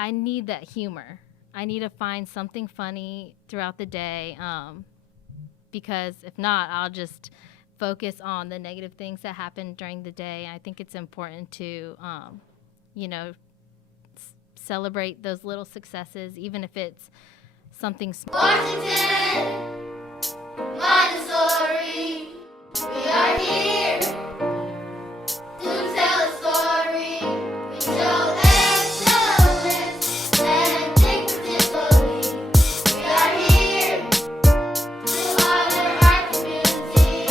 I need that humor. I need to find something funny throughout the day, because if not, I'll just focus on the negative things that happen during the day. I think it's important to, you know, celebrate those little successes, even if it's something small. Washington, Montessori, we are here to tell a story. We show excellence and dignity. We are here to honor our community.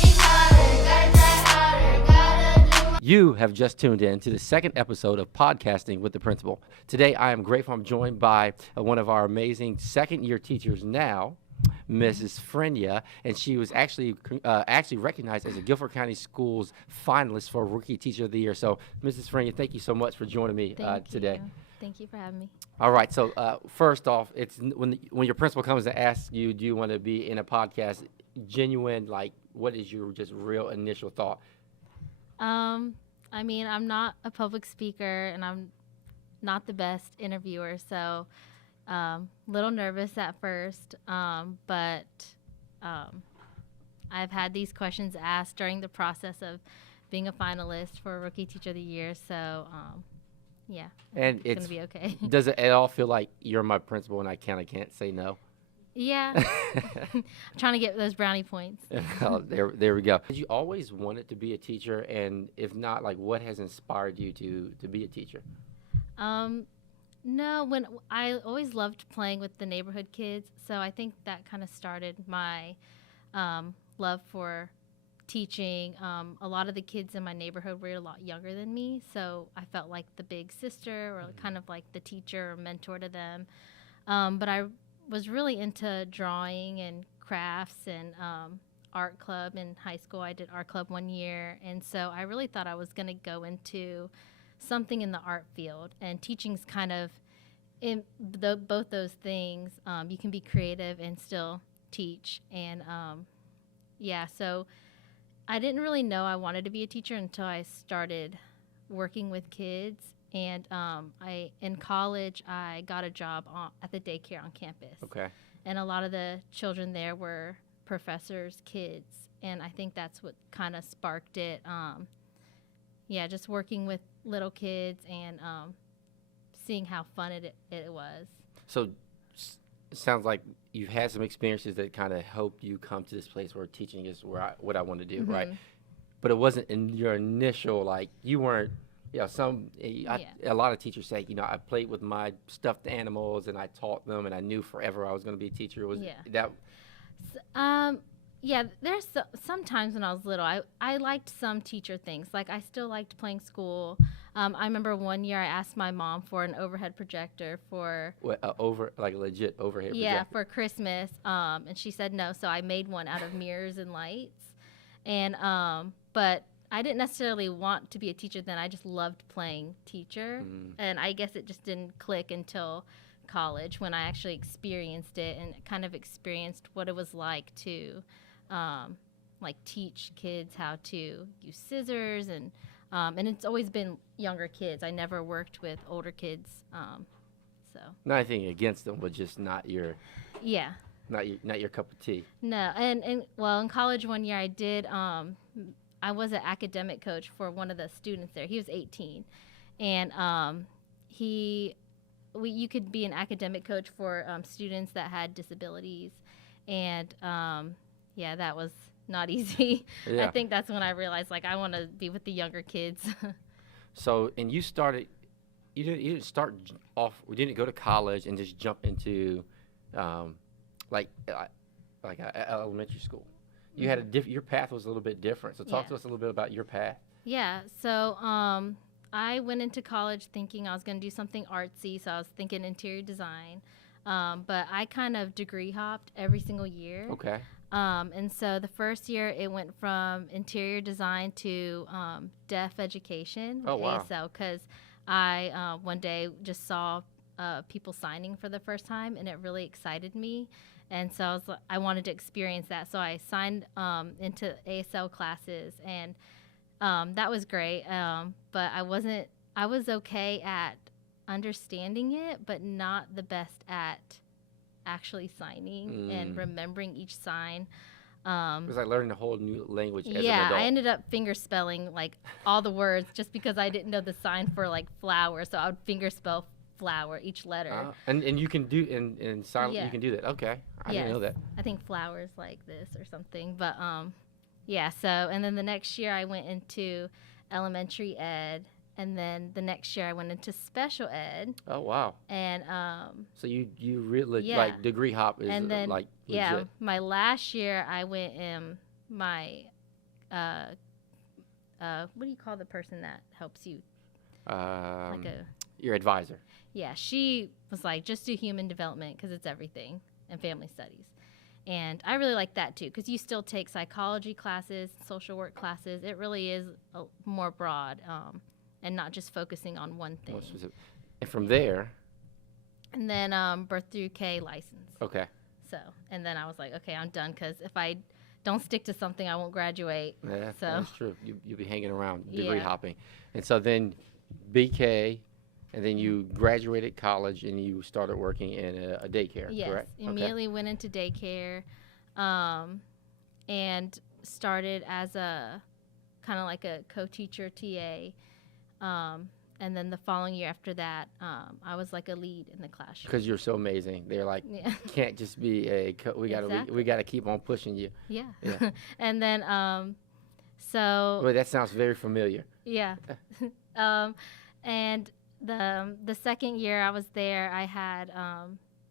Think harder, gotta try harder, gotta do. You have just tuned in to the second episode of Podcasting with the Principal. Today, I am grateful I'm joined by one of our amazing second-year teachers now, Mrs. Frenia, and she was actually recognized as a Guilford County Schools finalist for Rookie Teacher of the Year. So, Mrs. Frenia, thank you so much for joining me today. Thank you for having me. All right. So, first off, it's when your principal comes to ask you, do you want to be in a podcast? Genuine, like, what is your just real initial thought? I mean, I'm not a public speaker, and I'm not the best interviewer, so little nervous at first, but I've had these questions asked during the process of being a finalist for Rookie Teacher of the Year, so yeah, And it's going to be okay. Does it at all feel like you're my principal and I kind of can't say no? Yeah. I'm trying to get those brownie points. Oh, there we go. Did you always wanted to be a teacher? And if not, like, what has inspired you to be a teacher? No, when I always loved playing with the neighborhood kids, so I think that kind of started my love for teaching. A lot of the kids in my neighborhood were a lot younger than me, so I felt like the big sister or kind of like the teacher or mentor to them. But I was really into drawing and crafts and art club in high school. I did art club 1 year, and so I really thought I was going to go into something in the art field, and teaching's kind of in both those things. You can be creative and still teach, and yeah, so I didn't really know I wanted to be a teacher until I started working with kids. And in college, I got a job at the daycare on campus. Okay. And a lot of the children there were professors' kids, and I think that's what kind of sparked it. Yeah, just working with little kids and seeing how fun it was. So it sounds like you've had some experiences that kind of helped you come to this place where teaching is what I want to do, right? But it wasn't in your initial, like, you weren't, a lot of teachers say, I played with my stuffed animals and I taught them and I knew forever I was going to be a teacher. Yeah, there's some times when I was little, I liked some teacher things. Like, I still liked playing school. I remember 1 year I asked my mom for an overhead projector for... like a legit overhead projector? Yeah, for Christmas. And she said no, so I made one out of mirrors and lights. And but I didn't necessarily want to be a teacher then. I just loved playing teacher. And I guess it just didn't click until college when I actually experienced it and kind of experienced what it was like to teach kids how to use scissors, and it's always been younger kids. I never worked with older kids, so. Not anything against them, but just not your cup of tea. No, and well, in college 1 year I did. I was an academic coach for one of the students there. He was 18, and you could be an academic coach for students that had disabilities, and yeah, that was not easy. Yeah. I think that's when I realized, like, I want to be with the younger kids. So, and you didn't start off, we didn't go to college and just jump into elementary school. You had your path was a little bit different. So talk to us a little bit about your path. Yeah. So I went into college thinking I was going to do something artsy. So I was thinking interior design. But I kind of degree hopped every single year. Okay. And so the first year it went from interior design to deaf education, oh, wow. ASL, because I one day just saw people signing for the first time, and it really excited me. And so I wanted to experience that. So I signed into ASL classes, and that was great. But I wasn't I was okay at understanding it, but not the best at actually signing and remembering each sign. It was like learning a whole new language as an Yeah, adult. I ended up finger spelling like all the words just because I didn't know the sign for like flower, so I would finger spell flower each letter. And you can do in silent. Yeah. You can do that. Okay, I didn't Yes. know that. I think flowers like this or something, but yeah. So and then the next year I went into elementary ed, and then the next year I went into special ed, Oh wow. and So you really Yeah. like degree hop is and then like yeah, legit. my last year I went in my what do you call the person that helps you like a Your advisor. yeah, she was like, just do human development because it's everything and family studies. And I really like that too because you still take psychology classes, social work classes. It really is more broad and not just focusing on one thing. More specific. And from there, And then birth through K license. okay. So, and then I was like, okay, I'm done because if I don't stick to something, I won't graduate. Yeah, So- that's true. You'll be hanging around, degree Yeah. hopping. And so then BK, and then you graduated college and you started working in a daycare, Yes, correct? Okay. immediately went into daycare and started as a kind of like a co-teacher TA. And then the following year after that, I was like a lead in the classroom. Because you're so amazing. They're like, Yeah. can't just be we Exactly. gotta keep on pushing you. Yeah. Yeah. And then, so, Well, that sounds very familiar. yeah. And the second year I was there, I had,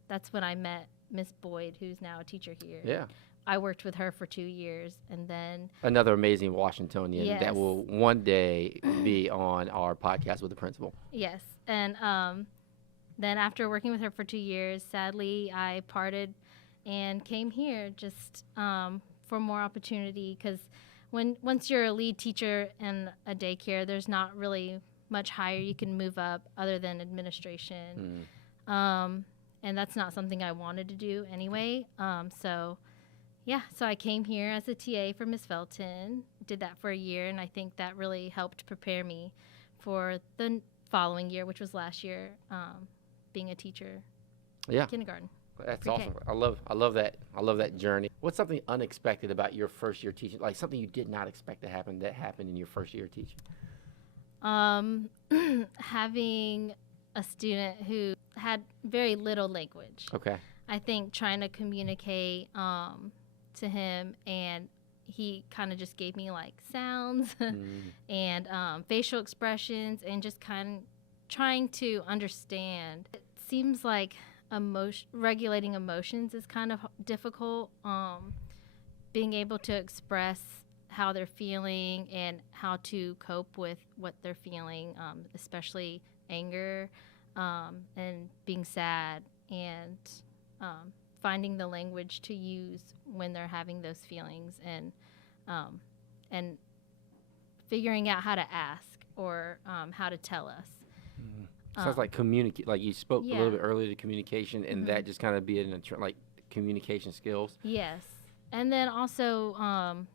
that's when I met Miss Boyd, who's now a teacher here. Yeah. I worked with her for 2 years, and then Another amazing Washingtonian Yes. that will one day be on our podcast with the principal. yes, and then after working with her for 2 years, sadly I parted and came here just for more opportunity because once you're a lead teacher in a daycare, there's not really much higher you can move up other than administration, and that's not something I wanted to do anyway. So I came here as a TA for Miss Felton, did that for a year, and I think that really helped prepare me for the following year, which was last year, being a teacher, Yeah. kindergarten. That's PreK. awesome. I love that. I love that journey. What's something unexpected about your first year teaching? Like something you did not expect to happen that happened in your first year teaching? Having a student who had very little language. Okay. I think trying to communicate to him, and he kind of just gave me like sounds and facial expressions and just kind of trying to understand. It seems like regulating emotions is kind of difficult. Being able to express how they're feeling and how to cope with what they're feeling, especially anger and being sad, and finding the language to use when they're having those feelings, and figuring out how to ask or how to tell us. Sounds like communicate. Like you spoke a Yeah. little bit earlier to communication, and that just kind of be like communication skills. Yes. And then also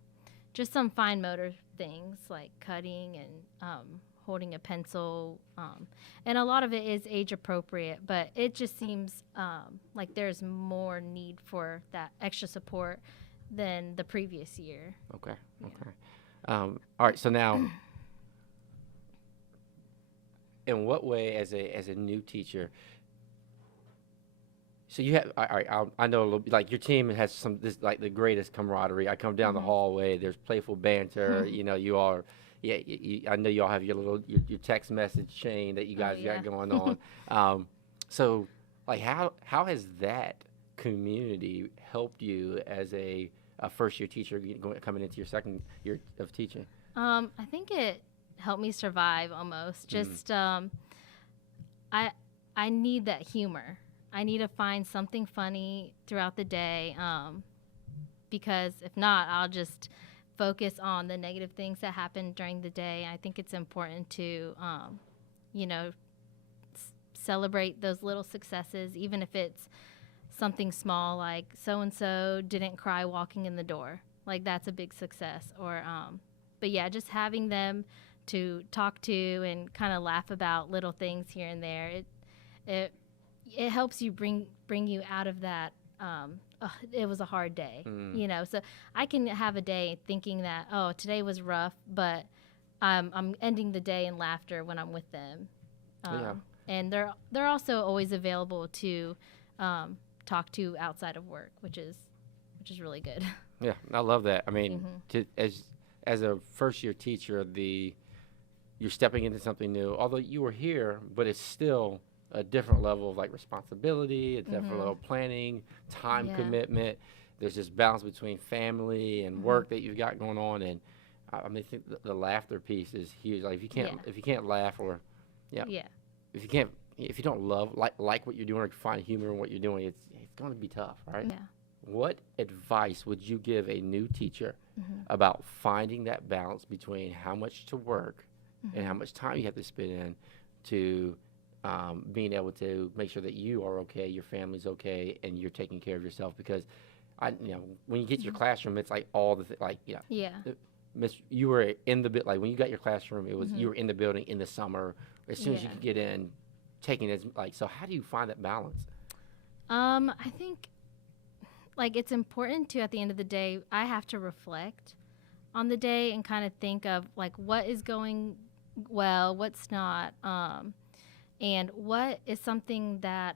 just some fine motor things like cutting and holding a pencil. And a lot of it is age appropriate, but it just seems like there's more need for that extra support than the previous year. Okay. Okay. All right. So now, in what way, as a new teacher? So you have, all right, I know a little bit, like your team has like the greatest camaraderie. I come down the hallway, there's playful banter, you know, you all are, yeah, I know you all have your your text message chain that you guys yeah. got going on. So like how has that community helped you as a first year teacher coming into your second year of teaching? I think it helped me survive almost. Just I need that humor. I need to find something funny throughout the day, because if not, I'll just focus on the negative things that happen during the day. I think it's important to, celebrate those little successes, even if it's something small, like so-and-so didn't cry walking in the door. Like, that's a big success. Or, but yeah, just having them talk to and kind of laugh about little things here and there. It it helps you bring you out of that. It was a hard day, you know. So I can have a day thinking that, oh, today was rough, but I'm ending the day in laughter when I'm with them. And they're also always available to talk to outside of work, which is really good. Yeah, I love that. I mean, as a first year teacher, you're stepping into something new. Although you were here, but it's still a different level of like responsibility, a different level of planning, time commitment. There's this balance between family and work that you've got going on, and I mean, I think the laughter piece is huge. Like if you can't laugh or if you don't love like what you're doing or find humor in what you're doing, it's going to be tough, right? Yeah. What advice would you give a new teacher about finding that balance between how much to work and how much time you have to spend in to being able to make sure that you are okay, your family's okay, and you're taking care of yourself? Because when you get to your classroom, it's like all the Miss, you were in the like when you got your classroom, it was you were in the building in the summer as soon as you could get in, taking it like. So how do you find that balance? I think like it's important to, at the end of the day, I have to reflect on the day and kind of think of like what is going well, what's not, and what is something that,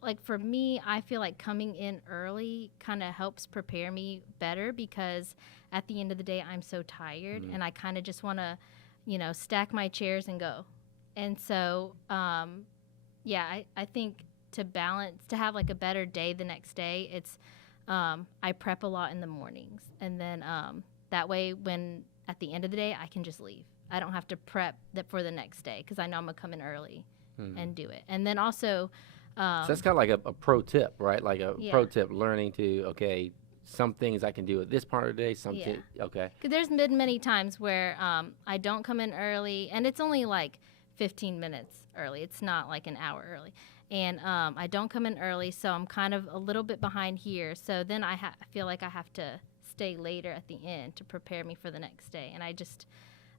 like for me, I feel like coming in early kind of helps prepare me better, because at the end of the day, I'm so tired and I kind of just want to, stack my chairs and go. And so, I think to have like a better day the next day, it's I prep a lot in the mornings, and then that way when at the end of the day I can just leave. I don't have to prep for the next day because I know I'm gonna come in early and do it. And then also so that's kind of like a pro tip, right? Like a pro tip, learning to some things I can do at this part of the day, because there's been many times where I don't come in early, and it's only like 15 minutes early, it's not like an hour early. And I don't come in early, so I'm kind of a little bit behind here. So then I feel like I have to stay later at the end to prepare me for the next day. And I just,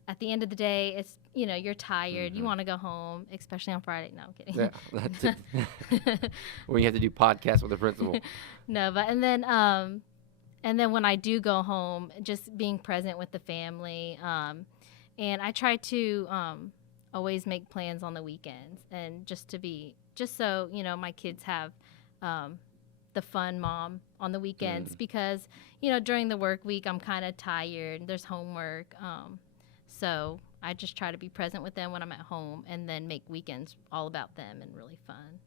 at the end of the day, it's, you're tired. You want to go home, especially on Friday. No, I'm kidding. Yeah, that's it. When you have to do podcasts with the principal. No, but and then when I do go home, just being present with the family. And I try to always make plans on the weekends, and just so my kids have the fun mom on the weekends, because during the work week I'm kind of tired, there's homework, so I just try to be present with them when I'm at home, and then make weekends all about them and really fun.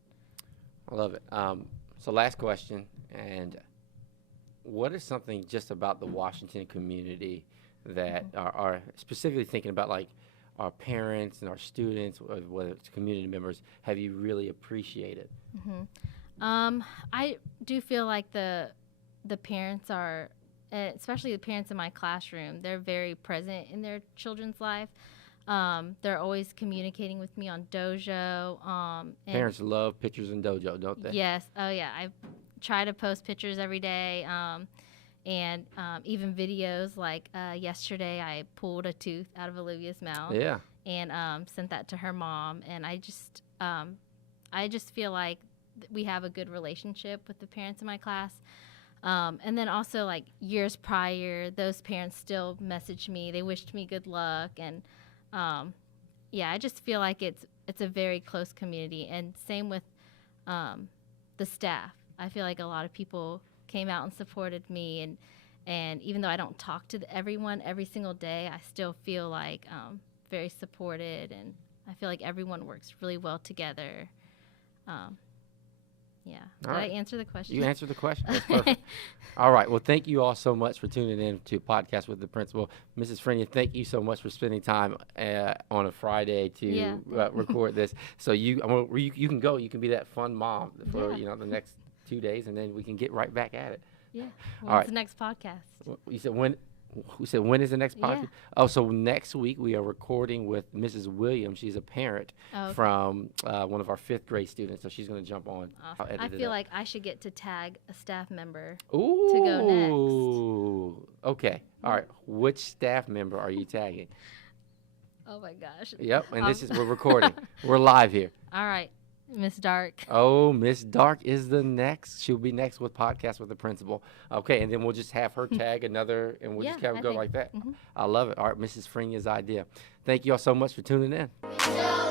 I love it. So last question, and what is something just about the Washington community that are specifically thinking about, like our parents and our students, whether it's community members, have you really appreciated? I do feel like the parents are, especially the parents in my classroom, they're very present in their children's life. They're always communicating with me on Dojo. Parents love pictures in Dojo, don't they? Yes. Oh, yeah. I try to post pictures every day. And even videos, like yesterday I pulled a tooth out of Olivia's mouth and sent that to her mom. And I just feel like we have a good relationship with the parents in my class. And then also, like years prior, those parents still messaged me. They wished me good luck. And I just feel like it's a very close community. And same with the staff. I feel like a lot of people came out and supported me, and even though I don't talk to everyone every single day, I still feel like very supported, and I feel like everyone works really well together. Did I answer the question? You answered the question. That's perfect. All right. Well, thank you all so much for tuning in to Podcast with the Principal. Mrs. Frenia, thank you so much for spending time on a Friday to record this. So you can go. You can be that fun mom for the next 2 days, and then we can get right back at it. Yeah. When's the next podcast? You said when? Who said when is the next podcast? Oh, so next week we are recording with Mrs. Williams. She's a parent from one of our 5th grade students, so she's going to jump on. I feel like I should get to tag a staff member to go next. Okay. All right. Which staff member are you tagging? Oh my gosh. Yep, and we're recording. We're live here. All right, Miss Dark. Oh, Miss Dark is the next. She'll be next with Podcast with the Principal. Okay, and then we'll just have her tag another, and we'll just kind of go like that. I love it. All right, Mrs. Frenia's idea. Thank you all so much for tuning in.